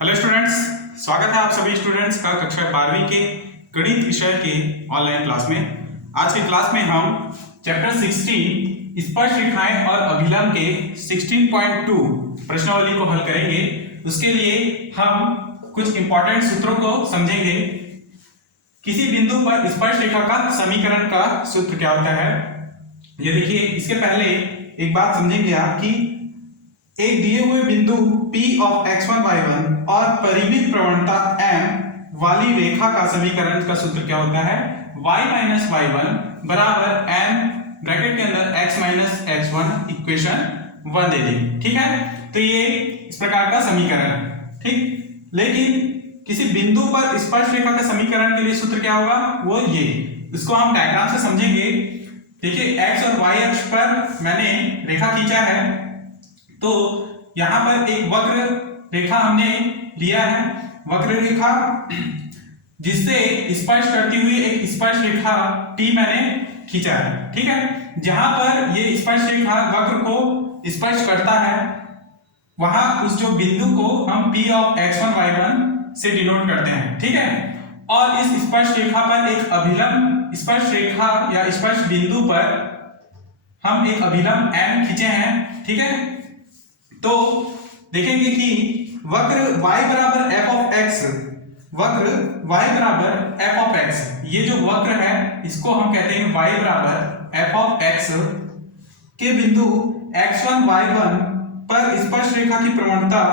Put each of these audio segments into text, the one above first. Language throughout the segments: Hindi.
हेलो स्टूडेंट्स, स्वागत है आप सभी स्टूडेंट्स का कक्षा 12वीं के गणित विषय के ऑनलाइन क्लास में। आज की क्लास में हम चैप्टर 16 स्पर्शरेखाएं और अभिलंब के 16.2 प्रश्नावली को हल करेंगे। उसके लिए हम कुछ इंपॉर्टेंट सूत्रों को समझेंगे। किसी बिंदु पर स्पर्शरेखा का समीकरण का सूत्र क्या होता है, ये देखिए। इसके पहले एक बात समझेंगे आप कि एक दिए हुए बिंदु P ऑफ x1 y1 और परिमित प्रवणता m वाली रेखा का समीकरण का सूत्र क्या होता है, y माइनस y1 बराबर m ब्रैकेट के अंदर x माइनस x1 इक्वेशन 1 दे देंगे। ठीक है, तो ये इस प्रकार का समीकरण है। ठीक, लेकिन किसी बिंदु पर स्पर्शरेखा का समीकरण के लिए सूत्र क्या होगा, वो ये। इसको हम डायग्राम से समझेंगे। देखिए, x और y अक्ष पर मैंने रेखा खींचा है, तो यहां पर एक वक्र रेखा हमने लिया है। वक्र रेखा जिससे स्पर्श करती हुई एक स्पर्श रेखा T मैंने खींचा है। ठीक है, जहां पर ये स्पर्श रेखा वक्र को स्पर्श करता है, वहां उस जो बिंदु को हम P ऑफ x1 y1 से डिनोट करते हैं। ठीक है, और इस स्पर्श रेखा पर एक अभिलंब स्पर्श रेखा या स्पर्श बिंदु पर हम एक अभिलंब M खींचे हैं। ठीक है, तो देखेंगे कि वक्र y बराबर f ऑफ x, वक्र y बराबर f ऑफ x, ये जो वक्र है इसको हम कहते हैं y बराबर f ऑफ x के बिंदु x1 y1 पर स्पर्श रेखा की प्रवणता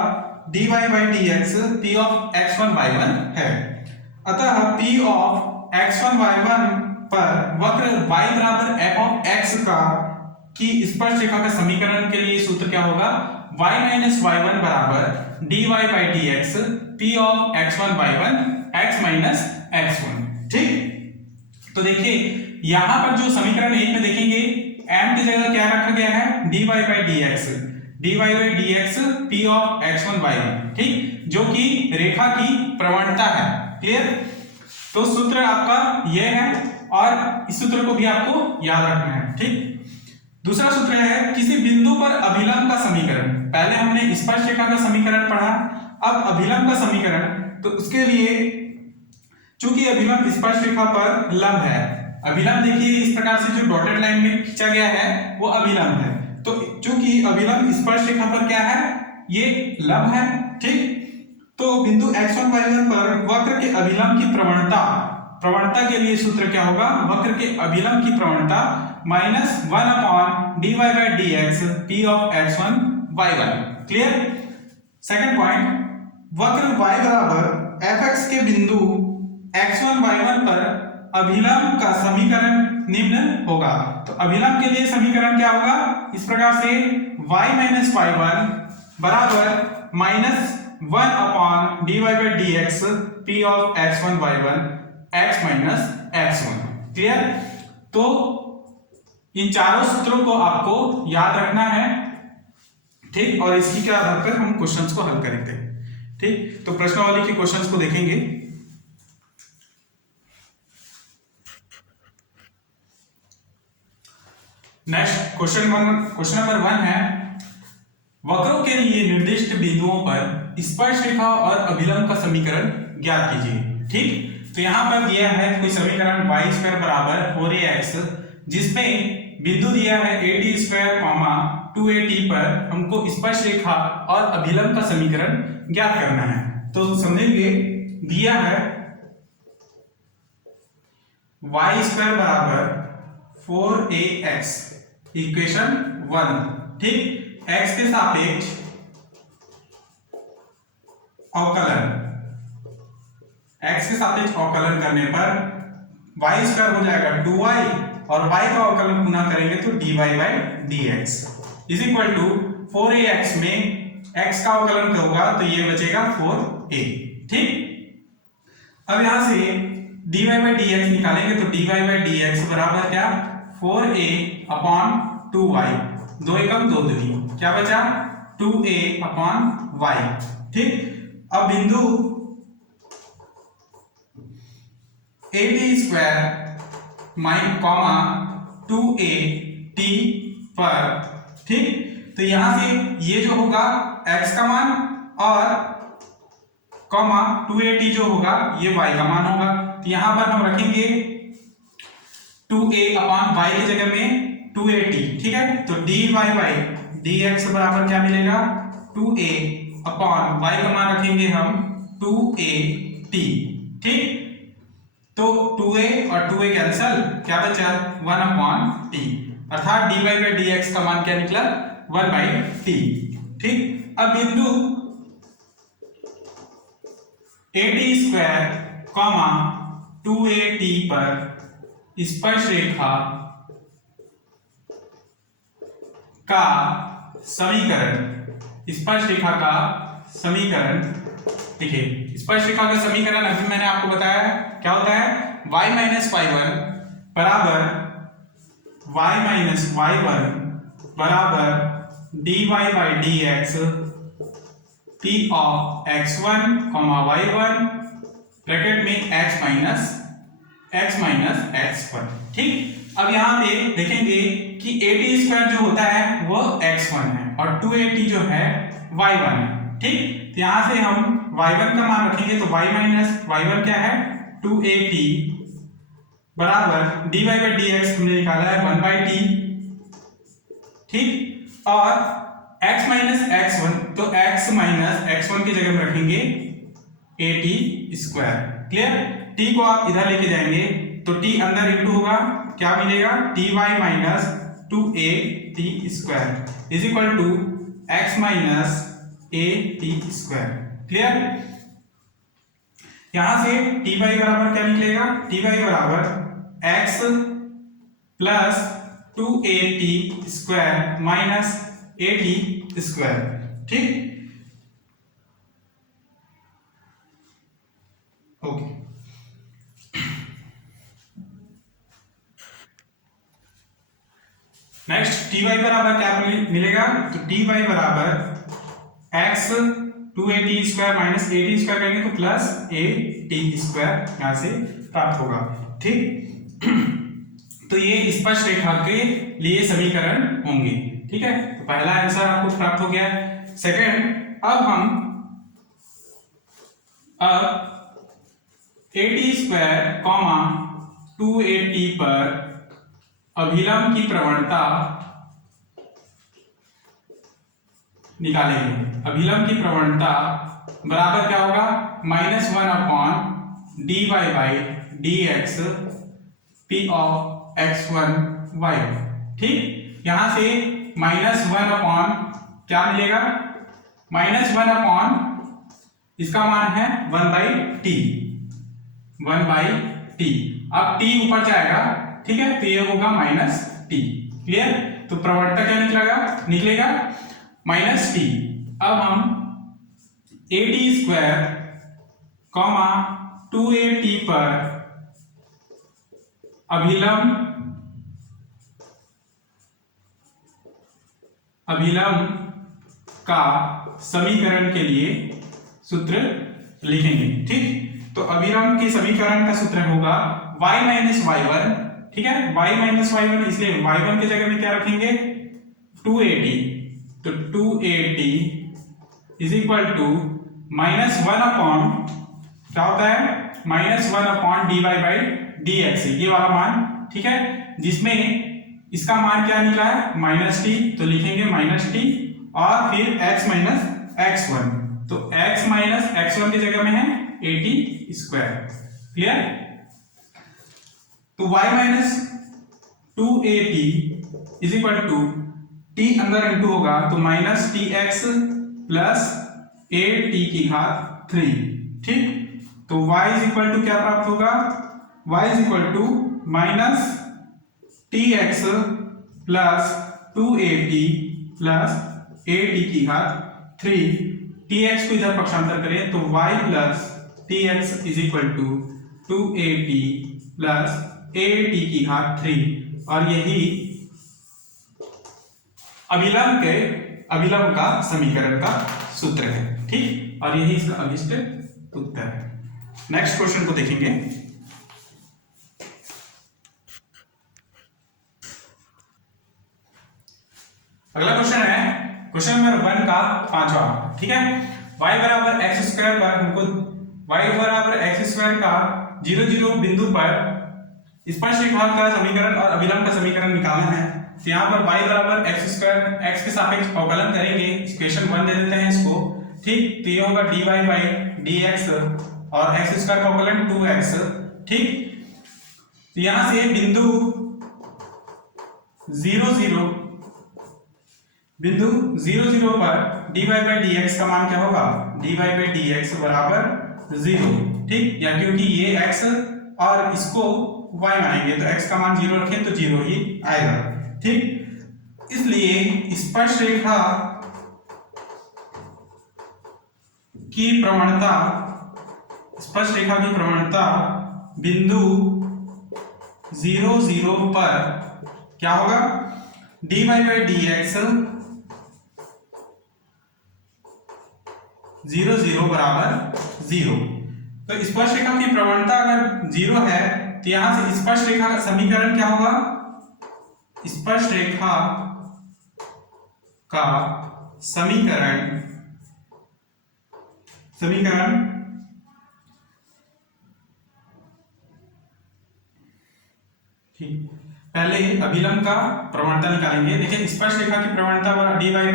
dy by dx p of x1 y1 है। अतः p ऑफ x1 y1 पर वक्र y बराबर f ऑफ x का की स्पर्श रेखा का समीकरण के लिए सूत्र क्या होगा, y माइनस y1 बराबर dy by dx p of x1 y1 x minus x1। ठीक, तो देखिए यहां पर जो समीकरण 1 में देखेंगे m की जगह क्या रखा गया है, dy by dx p of x1 y1। ठीक, जो कि रेखा की प्रवणता है। क्लियर, तो सूत्र आपका यह है और इस सूत्र को भी आपको याद रखना है। ठीक, दूसरा सूत्र है किसी बिंदु पर अभिलंब का समीकरण। पहले हमने स्पर्श रेखा का समीकरण पढ़ा, अब अभिलंब का समीकरण। तो उसके लिए चूंकि अभिलंब स्पर्श रेखा पर लंब है, अभिलंब देखिए इस प्रकार से जो डॉटेड लाइन में खींचा गया है वो अभिलंब है। तो चूंकि अभिलंब स्पर्श रेखा पर क्या है, ये लंब है। ठीक, तो बिंदु x1 y1 पर वक्र के अभिलंब की प्रवणता के लिए सूत्र क्या होगा, वक्र के अभिलंब की प्रवणता minus 1 upon dy by dx p of x1 y1। Clear. Second point, वक्र y बराबर fx के बिंदु x1 y1 पर अभिलंब का समीकरण निम्न होगा। तो अभिलंब के लिए समीकरण क्या होगा, इस प्रकार से y माइनस y1 बराबर minus 1 upon dy by dx p of x1 y1 x minus x1। Clear, तो इन चारों सूत्रों को आपको याद रखना है। ठीक, और इसकी के आधार पर हम क्वेश्चंस को हल करेंगे। ठीक, तो प्रश्नावली के क्वेश्चंस को देखेंगे। नेक्स्ट क्वेश्चन नंबर 1 है, वक्रों के लिए निर्दिष्ट बिंदुओं पर स्पर्श रेखा और अभिलंब का समीकरण ज्ञात कीजिए। ठीक, तो यहां पर दिया है कोई समीकरण y स्क्वायर बराबर 4ax, जिसमें बिंदु दिया है ad स्क्वायर 2at पर हमको स्पर्श रेखा और अभिलंब का समीकरण ज्ञात करना है। तो समझेंगे, दिया है y स्क्वायर बराबर 4ax इक्वेशन 1। ठीक, x के सापेक्ष अवकलन, x के सापेक्ष अवकलन करने पर y स्क्वायर हो जाएगा 2y और y का अवकलन गुना करेंगे तो dy by dx is equal to 4ax में x का अवकलन होगा तो ये बचेगा 4a। ठीक, अब यहां से dy by dx निकालेंगे तो dy by dx बराबर क्या, 4a अपॉन 2y, 2 एकम 2 दूनी, क्या बचा 2a अपॉन y। ठीक, अब बिंदु ad स्क्वायर 2at पर। ठीक, तो यहां से ये जो होगा x का मान और कॉमा 2at जो होगा ये y का मान होगा। तो यहां पर हम रखेंगे 2a अपॉन y की जगह में 2at, ठीक है। तो dy बाई dx बराबर क्या मिलेगा, 2a अपॉन y का मान रखेंगे हम 2at, ठीक। तो 2a और 2a कैंसल, क्या बचा 1 अपॉन t, अर्थात dy बाई dx का मान क्या निकला 1 बाई t, ठीक। अब बिंदु at स्क्वायर कॉमा 2at पर स्पर्श रेखा का समीकरण, स्पर्श रेखा का समीकरण, देखिए स्पर्श रेखा का समीकरण अभी मैंने आपको बताया क्या होता है, y माइनस y1 बराबर y माइनस y1 बराबर dy by dx p of x1 y1 bracket में x माइनस x1, ठीक। अब यहाँ पे देखेंगे कि at स्क्वायर जो होता है वो x1 है और 2at जो है y1 है, ठीक। तो यहाँ से हम y1 का मान रखेंगे, तो y माइनस y1 क्या है 2at बराबर dy बाई dx हमने निकाला है 1 बाई t, ठीक। और x माइनस x1, तो x माइनस x1 की जगह में रखेंगे at स्क्वायर, क्लियर। t को आप इधर लेके जाएंगे तो t अंदर इंटू होगा, क्या मिलेगा dy minus 2at square is equal to x minus at square, clear. यहां से ty बराबर क्या निकलेगा, ty बराबर x plus 2at square minus at square, ठीक। ओके, नेक्स्ट ty बराबर क्या मिलेगा, तो ty बराबर x 2at square minus at square करेंगे तो प्लस at स्क्वायर यहां से प्राप्त होगा, ठीक। तो ये स्पर्श रेखा के लिए समीकरण होंगे, ठीक है। तो पहला आंसर आपको प्राप्त हो गया। सेकंड, अब हम at स्क्वायर कॉमा 2at पर अभिलंब की प्रवणता निकालेंगे। अभिलंब की प्रवणता बराबर क्या होगा, -1 upon dy by dx p of x1 y, ठीक। यहां से -1 अपॉन क्या मिलेगा, -1 अपॉन इसका मान है 1 बाई टी, 1 बाई टी। अब t ऊपर जाएगा, ठीक है, तो ये होगा -t, क्लियर। तो प्रवणता क्या निकलेगा -t। अब हम at स्क्वायर कॉमा 2at पर अभिलंब का समीकरण के लिए सूत्र लिखेंगे, ठीक। तो अभिलंब के समीकरण का सूत्र होगा y माइनस y1, ठीक है, y माइनस y1, इसलिए y1 की जगह में क्या रखेंगे 2at, तो 2at is equal to -1 upon क्या होता है -1 अपॉन dy बाई dx, ये वाला मान, ठीक है, जिसमें इसका मान क्या निकला है -t, तो लिखेंगे -t और फिर x माइनस x1, तो x माइनस x1 की जगह में है at स्क्वायर, क्लियर। तो y minus 2at is equal to t अंदर इंटू होगा तो -tx प्लस at की घात 3, ठीक। तो y इज इक्वल टू क्या प्राप्त होगा, y is equal to -tx plus 2at plus at की घात 3, tx को इधर पक्षांतर करें तो y plus tx is equal to 2at plus at की घात 3, और यही अभिलंब का समीकरण का सूत्र है, ठीक, और यही इसका अभिष्ट उत्तर है। नेक्स्ट क्वेश्चन को देखेंगे। अगला क्वेश्चन है क्वेश्चन नंबर 1 का 5वां, ठीक है। y बराबर एक्स स्क्वायर पर हमको y बराबर एक्स स्क्वायर का 0 0 बिंदु पर स्पर्शरेखा का समीकरण और अभिलंब का समीकरण निकालना है। तो यहाँ पर y बराबर एक्स स्क्वायर एक्स के सापेक्ष अवकलन करेंगे, इक्वेशन 1 दे देते हैं इसको, ठीक। तो ये होगा dy बाई dx और एक्स स्क्वायर का अवकलन 2x, ठीक। तो यहाँ से बिंदु 0 0 पर dy बाई dx का मान क्या होगा, dy बाई dx बराबर 0, ठीक। या क्योंकि ये x और इसको y मानेंगे तो x का मान 0 रखें तो 0 ही आएगा, ठीक। इसलिए स्पर्शरेखा की प्रवणता बिंदु 0 0 पर क्या होगा, dy बाई dx 0 0 बराबर 0। तो स्पर्शरेखा की प्रवणता अगर 0 है तो यहां से स्पर्शरेखा का समीकरण क्या होगा, स्पर्शरेखा का समीकरण ठीक। पहले अभिलंब का प्रवणता निकालेंगे। देखिए स्पर्शरेखा की प्रवणता dy बाई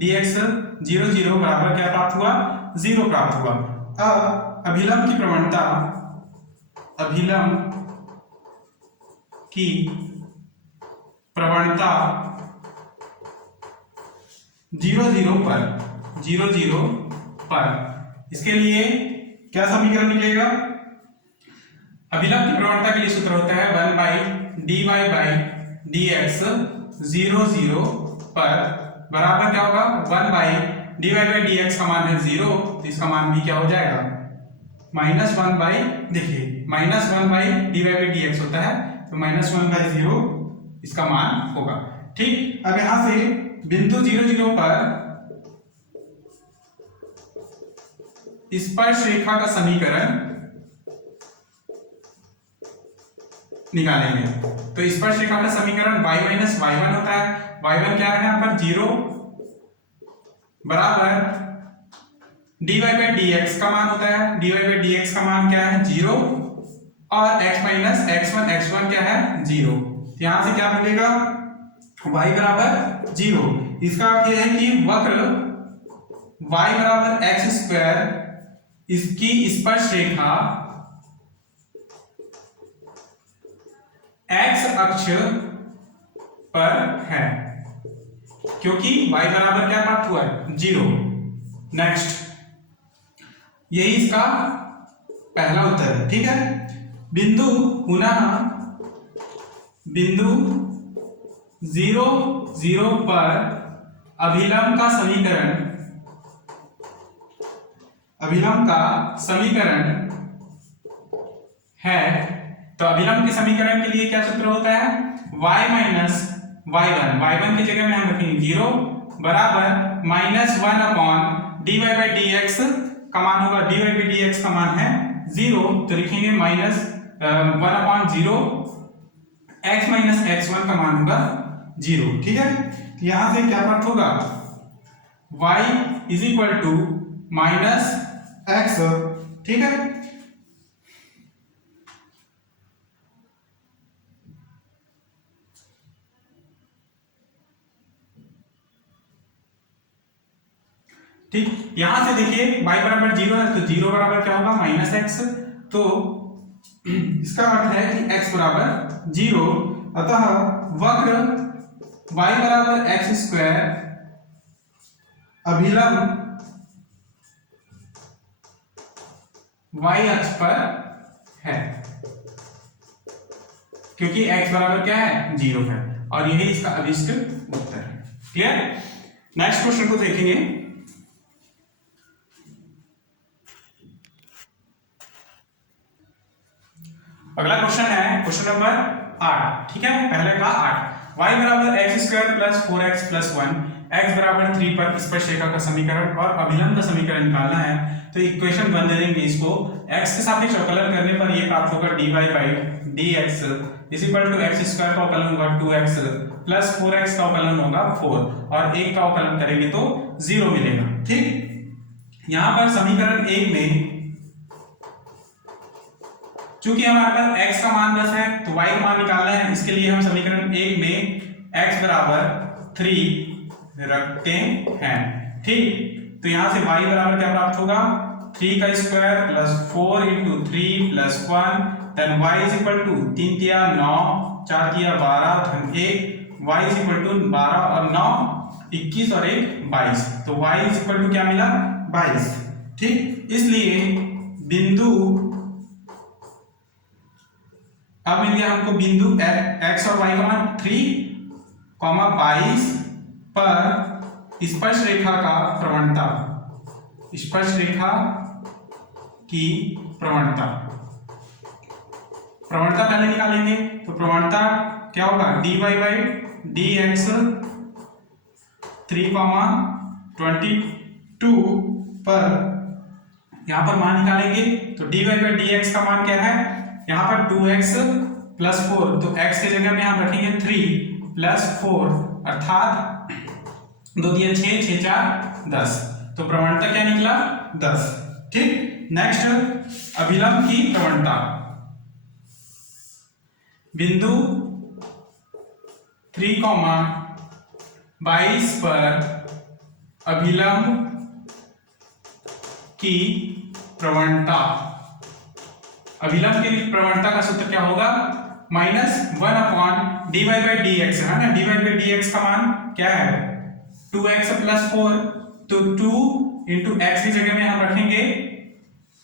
dx 0 0 बराबर क्या प्राप्त हुआ, 0 प्राप्त हुआ। अब अभिलंब की प्रवणता 0 0 पर इसके लिए क्या समीकरण निकलेगा, अभिलंब की प्रवणता के लिए सूत्र होता है 1 बाई dy बाई dx 0 0 पर बराबर क्या होगा, 1 बाई dy बाई dx का मान है 0, तो इसका मान भी क्या हो जाएगा, -1 बाई, देखिए -1 बाई dy बाई dx होता है तो -1 बाई 0 इसका मान होगा, ठीक। अब यहां से बिंदु 0 0 पर स्पर्शरेखा का समीकरण निकालेंगे। तो स्पर्शरेखा का समीकरण y माइनस y1 होता है, y1 क्या है यहाँ पर 0 बराबर dy बाई dx का मान होता है, dy बाई dx का मान क्या है 0 और x माइनस x1 क्या है 0। तो यहां से क्या मिलेगा, y बराबर 0। इसका अर्थ यह है कि वक्र y बराबर एक्स स्क्वायर इसकी स्पर्शरेखा x अक्ष पर है, क्योंकि y बराबर क्या प्राप्त हुआ है 0। नेक्स्ट, यही इसका पहला उत्तर है, ठीक है। बिंदु 0 0 पर अभिलंब का समीकरण है। तो अभिलंब के समीकरण के लिए क्या सूत्र होता है, y माइनस y1 की जगह में हम रखेंगे 0 बराबर -1 अपॉन dy बाई dx का मान होगा, dy बाई dx का मान है 0, तो लिखेंगे -1 अपॉन 0 x माइनस x1 का मान होगा 0, ठीक है। तो यहां से क्या प्राप्त होगा, y is equal to -x, ठीक है। ठीक, यहां से देखिए y बराबर 0 है तो 0 बराबर क्या होगा -x, तो इसका अर्थ है कि x बराबर 0, अतः वक्र y बराबर एक्स स्क्वायर अभिलंब y अक्ष पर है, क्योंकि x बराबर क्या है 0 है, और यही इसका अभिष्ट उत्तर है। क्लियर। नेक्स्ट क्वेश्चन को देखेंगे। अगला क्वेश्चन है क्वेश्चन नंबर 8, ठीक है। पहले का 8, y बराबर x square plus 4x plus 1 x बराबर 3 पर स्पर्शरेखा का समीकरण और अभिलंब का समीकरण निकालना है। तो इक्वेशन बन दे देंगे इसको, x के सापेक्ष अवकलन करने पर ये प्राप्त होगा dy by dx is equal to x square का अवकलन होगा 2x प्लस 4x का अवकलन होगा 4 और 1 का अवकलन करेंगे तो 0 मिलेगा, ठीक। यहां पर समीकरण 1 में चूंकि हमारे पास x का मान 10 है तो y का मान निकालना है, इसके लिए हम समीकरण 1 में x बराबर 3 रखते हैं। ठीक, तो यहां से y बराबर क्या प्राप्त होगा, 3 का square plus 4 into 3 plus 1, then y is equal to 3 तिया 9, 4 तिया 12 धन 1, y इज इक्वल टू 12 और 9 21 और 1 22, तो y इज इक्वल टू क्या मिला 22। ठीक, इसलिए बिंदु अब मिल गया हमको बिंदु x और y का मान 3, 22 पर स्पर्श रेखा का प्रवणता, स्पर्श रेखा की प्रवणता पहले निकालेंगे। तो प्रवणता क्या होगा, dy बाई dx 3,22 पर यहां पर मान निकालेंगे। तो dy बाई dx का मान क्या है, यहाँ पर 2x प्लस 4, तो x की जगह में हम रखेंगे 3 प्लस 4 अर्थात 2 दिया 6, 6 4 10, तो प्रवणता क्या निकला 10। ठीक, नेक्स्ट अभिलंब की प्रवणता, बिंदु 3,22 पर अभिलंब की प्रवणता, अभिलंब की प्रवणता का सूत्र क्या होगा, -1 अपॉन dy बाई dx है ना, dy बाई dx का मान क्या है 2x प्लस 4, तो 2 इंटू एक्स की जगह में हम रखेंगे,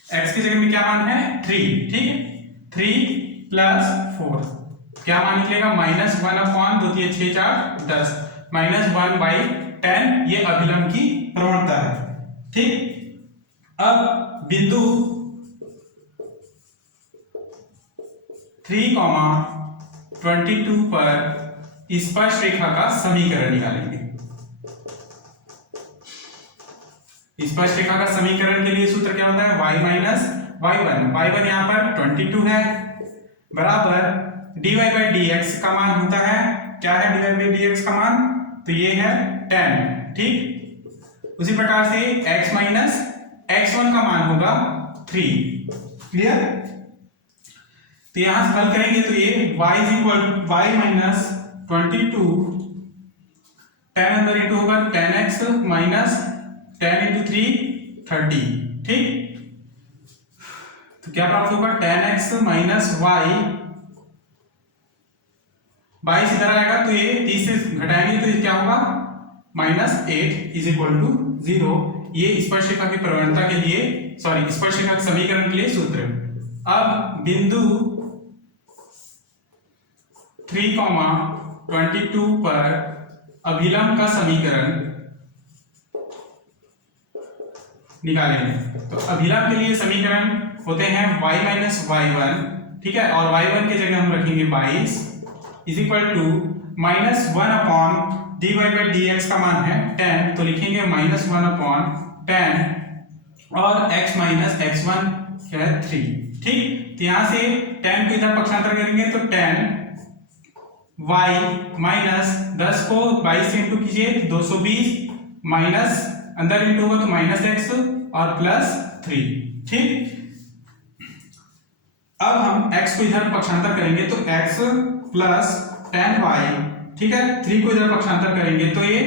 x की जगह में क्या मान है 3, ठीक है, 3 प्लस 4 क्या मान निकलेगा, -1 अपॉन 2 3 6 4 10 -1 बाई 10, ये अभिलंब की प्रवणता है। ठीक, अब बिंदु 3,22 पर स्पर्श रेखा का समीकरण निकालेंगे। स्पर्श रेखा का समीकरण के लिए सूत्र क्या होता है, y माइनस y1 यहाँ पर 22 है बराबर dy बाई dx का मान होता है, क्या है dy बाई dx का मान, तो ये है 10। ठीक, उसी प्रकार से x माइनस x1 का मान होगा 3, क्लियर। तो यहां से हल करेंगे तो ये y is equal y minus 22 10 अंदर इंटू होगा 10x माइनस 10 इंटू 3 30। ठीक, तो क्या प्राप्त होगा 10x माइनस y इधर आएगा तो ये 30 से घटाएंगे तो ये क्या होगा -8 इज इक्वल टू 0। ये स्पर्शरेखा की प्रवणता के लिए, सॉरी स्पर्शरेखा के समीकरण के लिए सूत्र। अब बिंदु 3,22 पर अभिलंब का समीकरण निकालेंगे। तो अभिलंब के लिए समीकरण होते हैं y माइनस y1, ठीक है, और y1 की जगह हम रखेंगे 22 is equal to -1 upon dy by dx का मान है 10, तो लिखेंगे -1 अपॉन 10 और x माइनस x1 क्या है 3। ठीक, तो यहां से 10 को इधर पक्षांतर करेंगे तो 10 y माइनस 10 को 22 से इंटू कीजिए 220 माइनस अंदर इंटू होगा तो -x और +3। ठीक, अब हम x को इधर पक्षांतर करेंगे तो x प्लस 10y, ठीक है, 3 को इधर पक्षांतर करेंगे तो ये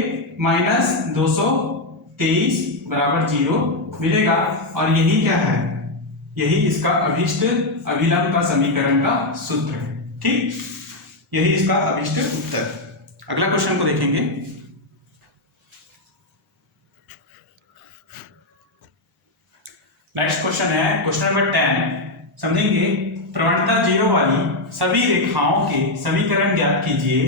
-223 बराबर 0 मिलेगा। और यही क्या है, यही इसका अभिष्ट अभिलंब का समीकरण का सूत्र है। ठीक, यही इसका अभिष्ट उत्तर। अगला क्वेश्चन को देखेंगे। नेक्स्ट क्वेश्चन है क्वेश्चन नंबर 10। समझेंगे, प्रवणता 0 वाली सभी रेखाओं के समीकरण ज्ञात कीजिए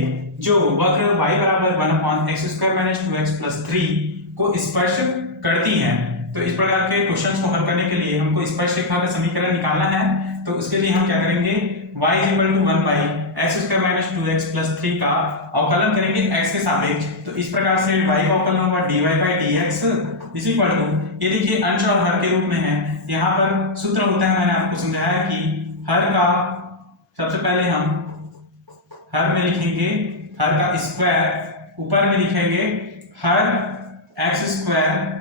जो वक्र y बराबर 1/x² - 2x + 3 को स्पर्श करती हैं। तो इस प्रकार के क्वेश्चंस को हल करने के लिए हमको स्पर्श रेखा का समीकरण निकालना है। तो उसके लिए हम क्या करेंगे, y = 1/x² - 2x + 3 का अवकलन करेंगे x के सापेक्ष। तो इस प्रकार से y का अवकलन होगा dy by dx is equal to, ये देखिए अंश और हर के रूप में है। यहाँ पर सूत्र होता है, मैंने आपको समझाया कि हर का सबसे पहले हम हर में लिखेंगे, हर का स्क्वायर ऊपर में लिखेंगे हर x²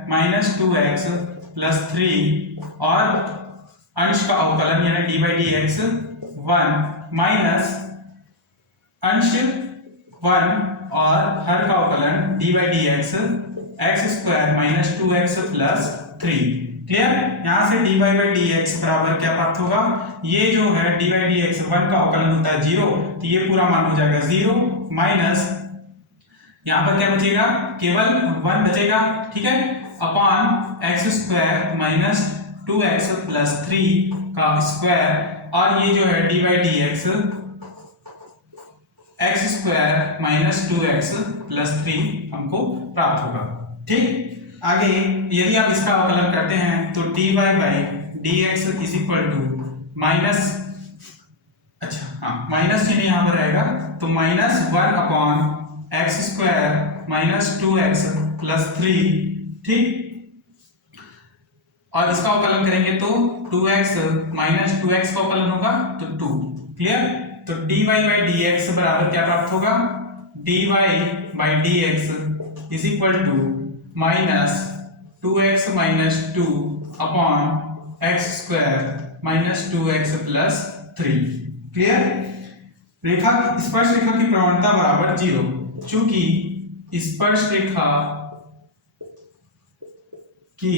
- 2x प्लस 3 और अंश का अवकलन यानी D by d x 1 minus अंश 1 और हर का अवकलन D by d x x square minus 2x plus 3। Clear? यहां से डी बाई डी एक्स बराबर क्या प्राप्त होगा, ये जो है डी बाई डी एक्स 1 का अवकलन होता है 0, तो ये पूरा मान हो जाएगा 0 माइनस यहां पर क्या बचेगा, केवल 1 बचेगा, ठीक है, upon x square minus 2x plus 3 का स्क्वायर और ये जो है D by d x x square minus 2x plus 3 हमको प्राप्त होगा। ठीक, आगे यदि आप इसका अवकलन करते हैं तो dy by d x is equal to minus, अच्छा हाँ माइनस चिन्ह यहाँ पर रहेगा, तो minus 1 upon x square minus 2x plus 3। ठीक, और इसका अवकलन करेंगे तो 2x माइनस 2x का अवकलन होगा तो 2। क्लियर? तो dy बाई डी एक्स बराबर क्या प्राप्त होगा, dy by d x is equal to minus 2x minus 2 upon x square minus 2x plus 3। Clear? रेखा स्पर्श रेखा की प्रवणता बराबर 0, चूंकि स्पर्श रेखा की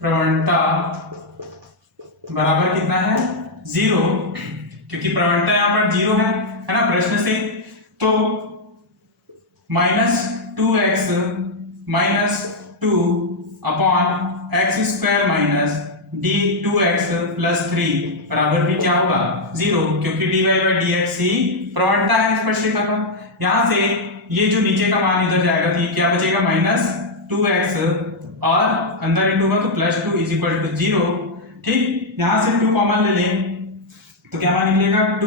प्रवणता बराबर कितना है, 0, क्योंकि प्रवणता यहां पर 0 है ना प्रश्न से, तो minus 2x minus 2 upon x square minus D 2x plus 3 बराबर भी क्या होगा, 0, क्योंकि dy बाई डी एक्स ही प्रवणता है स्पर्श रेखा का। यहां से ये जो नीचे का मान इधर जाएगा तो ये क्या बचेगा, माइनस 2x और अंदर इंटू होगा तो प्लस 2 इज इक्वल टू 0। ठीक, यहां से 2 कॉमन ले लें तो क्या मान निकलेगा,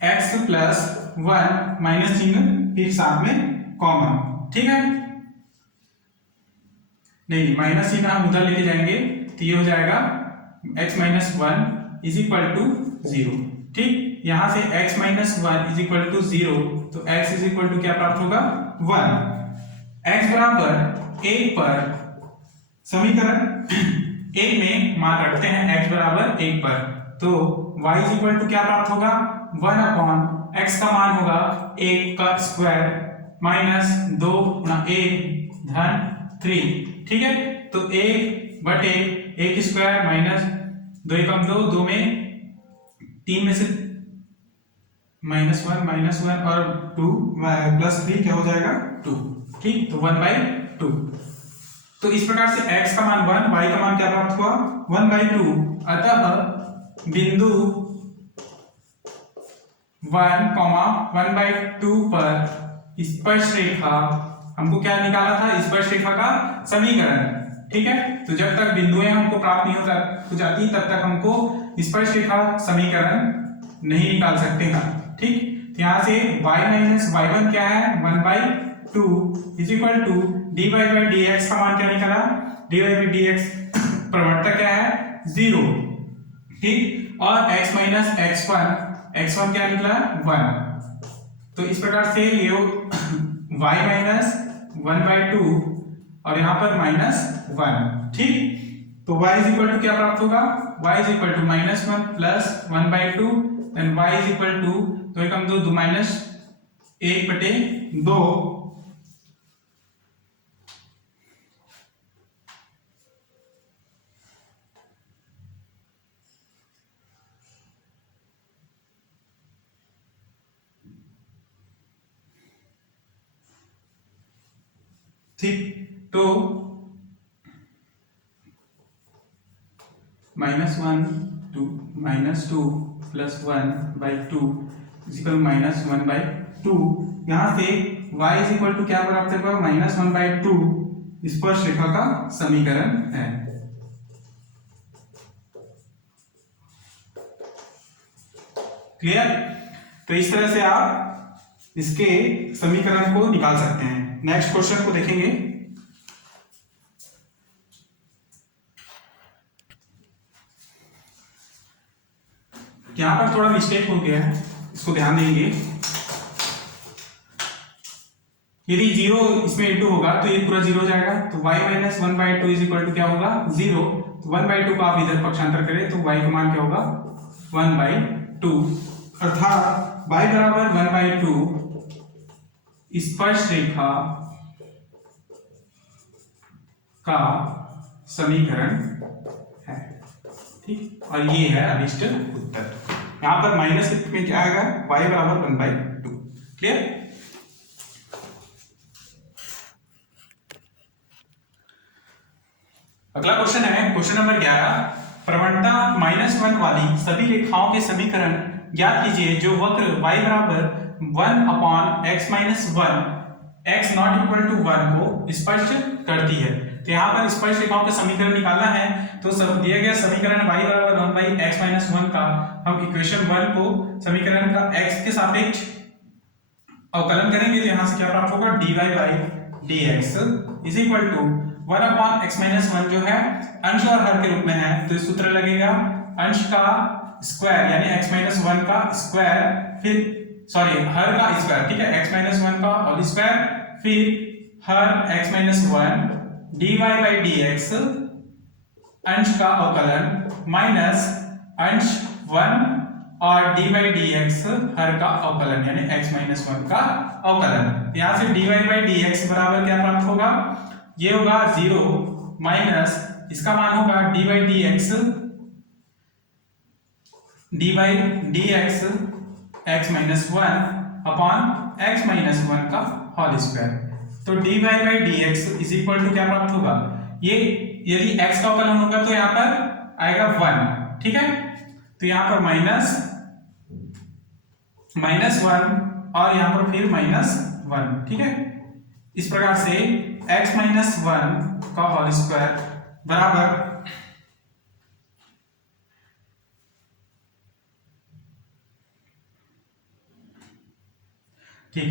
2x प्लस 1 माइनस चिन्ह फिर साथ में कॉमन। ठीक है, नहीं माइनस चिन्ह हम उधर लेके जाएंगे तो ये हो जाएगा x minus 1 is equal to 0। ठीक, यहां से x minus 1 is equal to 0, तो x इज इक्वल टू क्या प्राप्त होगा, 1। x बराबर 1 पर समीकरण 1 में मान रखते हैं x बराबर 1 पर, तो y इज इक्वल टू क्या प्राप्त होगा, 1 अपॉन x का मान होगा 1 का स्क्वायर माइनस 2 गुणा 1 धन 3। ठीक है, तो 1 बटे 1 स्क्वायर माइनस 2 एकम 2, 2 में 3 में से माइनस 1 और 2 प्लस 3 क्या हो जाएगा, 2। ठीक, तो 1 बाई 2। तो इस प्रकार से x का मान 1, y का मान क्या प्राप्त हुआ, 1 बाई 2। अतः बिंदु 1 बाई 2 पर स्पर्श रेखा, हमको क्या निकाला था, स्पर्श रेखा का समीकरण। ठीक है, तो जब तक बिंदुएं हमको प्राप्त नहीं हो जाती तब तक हमको स्पर्श रेखा समीकरण नहीं निकाल सकते हैं। ठीक, तो यहां से y माइनस y1 क्या है, 1 by 2 is equal to d by by d x का मान क्या निकला, d by by d x प्रवणता क्या है, 0। ठीक, और x माइनस x1 क्या निकला, 1। तो इस प्रकार से ये y माइनस 1 बाई 2 और यहाँ पर माइनस 1। ठीक, तो y इज इक्वल टू क्या प्राप्त होगा, y is equal to minus 1 plus 1 by 2, then y is equal to 2 एकम 2 माइनस 1 बटे 2। ठीक, तो -2 प्लस 1 बाई 2 इक्वल -1 बाई 2। यहां से y इज इक्वल टू क्या प्राप्त होगा, -1 बाई 2 स्पर्श रेखा का समीकरण है। क्लियर? तो इस तरह से आप इसके समीकरण को निकाल सकते हैं। नेक्स्ट क्वेश्चन को देखेंगे। यहां पर थोड़ा मिस्टेक हो गया है, इसको ध्यान देंगे। यदि 0 इसमें इंटू होगा तो ये पूरा 0 हो जाएगा, तो y minus 1/2 is equal to क्या होगा 0। तो 1/2 को आप इधर पक्षांतर करें तो y का मान क्या होगा 1/2, अर्थात y बराबर 1/2 स्पर्श रेखा का समीकरण है। ठीक, और ये है अनिष्ट उत्तर। यहां पर माइनस में क्या आएगा y बराबर 1/2। क्लियर। अगला क्वेश्चन है क्वेश्चन नंबर 11। प्रवणता -1 वाली सभी रेखाओं के समीकरण ज्ञात कीजिए जो वक्र y बराबर 1/x-1 x not equal to 1 को स्पर्श करती है। तो यहाँ पर स्पर्श रेखाओं का समीकरण निकालना है, तो सब दिया गया समीकरण y बराबर 1/x-1 का हम इक्वेशन 1 को समीकरण का x के सापेक्ष अवकलन करेंगे, तो यहाँ से क्या प्राप्त होगा dy/dx is equal to 1/x-1 जो है अंश और हर के रूप में है, तो सूत्र लगेगा अंश का स्क्वायर यानी x-1 का स्क्वायर, फिर सॉरी हर का स्क्वायर, ठीक है, x-1 का होल स्क्वायर, फिर हर x-1 dy/dx अंश का अवकलन माइनस अंश 1 और dy/dx हर का अवकलन यानी x-1 का अवकलन। यहां से dy/dx बराबर क्या प्राप्त होगा, ये होगा 0 माइनस इसका मान होगा dy/dx x-1 अपॉन x-1 का होल स्क्वायर। तो dy/dx इज इक्वल टू क्या प्राप्त होगा, ये यदि x का अवकलन होगा तो यहाँ पर आएगा 1, ठीक है, तो यहाँ पर माइनस 1 और यहाँ पर फिर -1, ठीक है। इस प्रकार से x-1 का होल स्क्वायर बराबर ठीक है,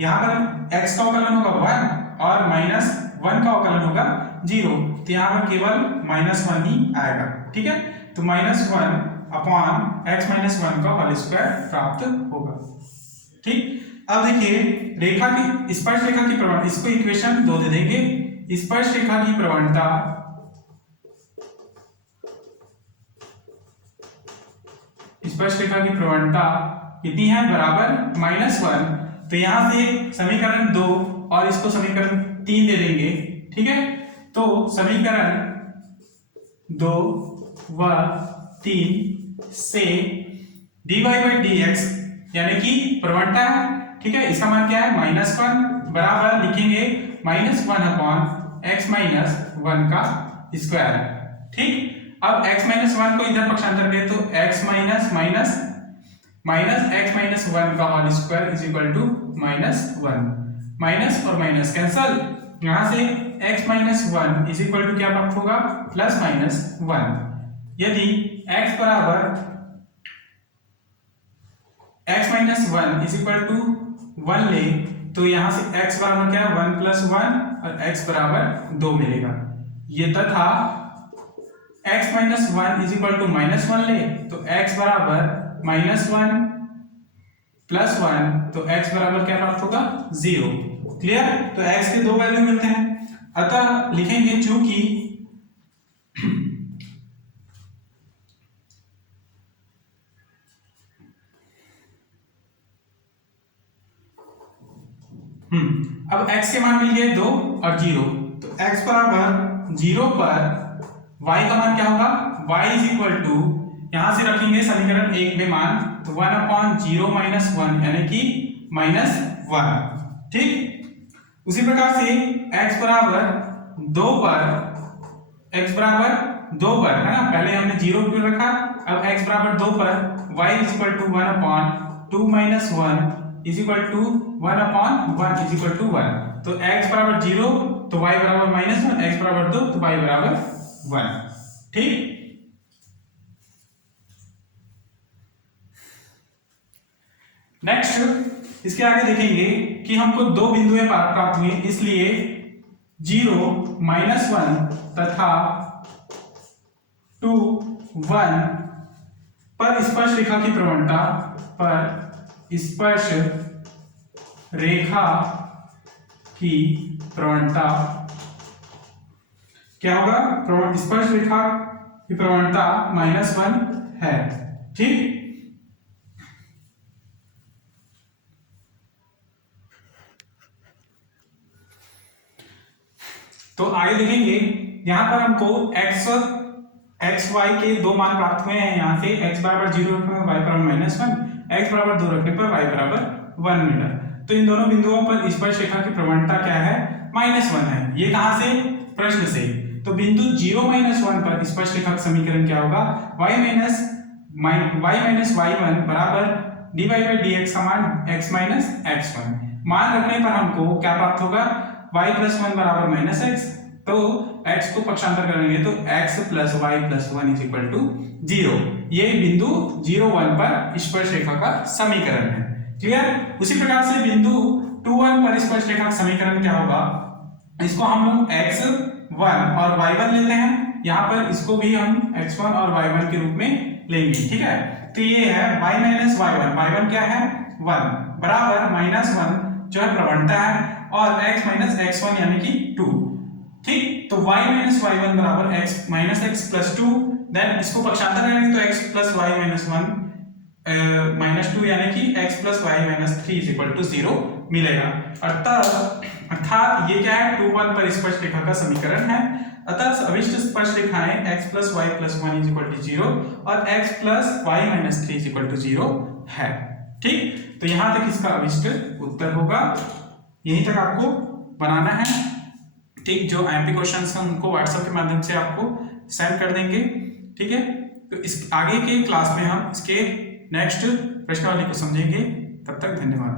यहां पर x का अवकलन होगा 1 और -1 का अवकलन होगा 0, तो यहां पर केवल -1 ही आएगा, ठीक है। तो -1 अपॉन x-1 का होल स्क्वायर प्राप्त होगा। ठीक, अब देखिए रेखा की स्पर्श रेखा की प्रवणता, इसको इक्वेशन 2 दे देंगे। स्पर्श रेखा की प्रवणता कितनी है, बराबर -1। तो यहां से समीकरण 2 और इसको समीकरण 3 दे देंगे, ठीक है। तो समीकरण 2 व 3 से dy/dx यानी कि प्रवणता है, ठीक है, इसका मान क्या है -1 बराबर लिखेंगे -1 अपॉन x-1 का स्क्वायर। ठीक, अब x-1 को इधर पक्षांतर करें तो x माइनस x-1 का whole square is equal to -1, minus और माइनस कैंसल, यहां से x-1 इज इक्वल टू क्या प्राप्त होगा +-1। यदि x बराबर x-1 इज इक्वल टू 1 ले तो यहां से x बराबर क्या है 1 + 1 और x बराबर 2 मिलेगा। ये तथा x-1 इज इक्वल टू -1 ले तो x बराबर -1 + 1, तो x बराबर क्या प्राप्त होगा 0। क्लियर, तो x के 2 वैल्यू मिलते हैं, अतः लिखेंगे चूंकि अब x के मान मिल गए 2 और 0, तो x बराबर 0 पर y का मान क्या होगा, y इज इक्वल टू यहां से रखेंगे समीकरण 1 में मान, तो 1/0 - 1 यानी कि -1। ठीक, उसी प्रकार से x बराबर 2 पर है ना, पहले हमने 0 पे रखा, अब x बराबर 2 पर y is equal to 1/2 - 1 is equal to 1/1 is equal to 1। तो x बराबर 0 तो y बराबर -1, x बराबर 2 तो y बराबर 1। ठीक, नेक्स्ट इसके आगे देखेंगे कि हमको 2 बिंदुएं प्राप्त हुई, इसलिए 0 -1 तथा 2 1 पर स्पर्श रेखा की प्रवणता पर स्पर्श रेखा की प्रवणता क्या होगा, स्पर्शरेखा की प्रवणता -1 है। ठीक, तो आगे देखेंगे, यहां पर हमको एक्स वाई के दो मान प्राप्त हुए हैं। यहाँ से x बराबर 0 रखने पर y बराबर -1, x बराबर 2 रखने पर y बराबर 1 मिला। तो इन दोनों बिंदुओं पर स्पर्शरेखा की प्रवणता क्या है, -1 है। ये कहां से, प्रश्न से। तो बिंदु 0 -1 पर स्पर्शरेखा का समीकरण क्या होगा, y माइनस y1 बराबर dy by dx समान x माइनस x1। मान रखने पर हमको क्या प्राप्त होगा, y प्लस 1 बराबर -x। तो x को पक्षांतर करेंगे तो x plus y plus 1 is equal to 0। ये बिंदु 0 1 पर स्पर्शरेखा का समीकरण है। क्लियर। उसी प्रकार से बिंदु 2 1 पर स्पर्शरेखा का समीकरण क्या होगा, इसको हम लोग x1 और y1 लेते हैं। यहाँ पर इसको भी हम x1 और y1 के रूप में लेंगे। ठीक है, तो ये है y माइनस y1, y1 क्या है 1 बराबर -1 जो है प्रवणता है, और x माइनस x1 यानी कि 2। ठीक, तो y माइनस y1 बराबर x minus x plus 2। Then इसको पक्षांतर करेंगे तो x plus y minus 1 minus 2 यानी कि x plus y minus 3 is equal to 0 मिलेगा। अर्थात ये क्या है, 2 1 पर स्पर्शरेखा का समीकरण है। अतः अभिष्ट स्पर्शरेखाएं x plus y plus 1 is equal to 0 और x plus y minus 3 is equal to 0 है। ठीक, तो यहां तक इसका अभिष्ट उत्तर होगा। यहीं तक आपको बनाना है। ठीक, जो एमपी क्वेश्चंस हैं उनको व्हाट्सएप के माध्यम से आपको सेंड कर देंगे। ठीक है, तो इस आगे के क्लास में हम इसके नेक्स्ट प्रश्नावली को समझेंगे। तब तक धन्यवाद।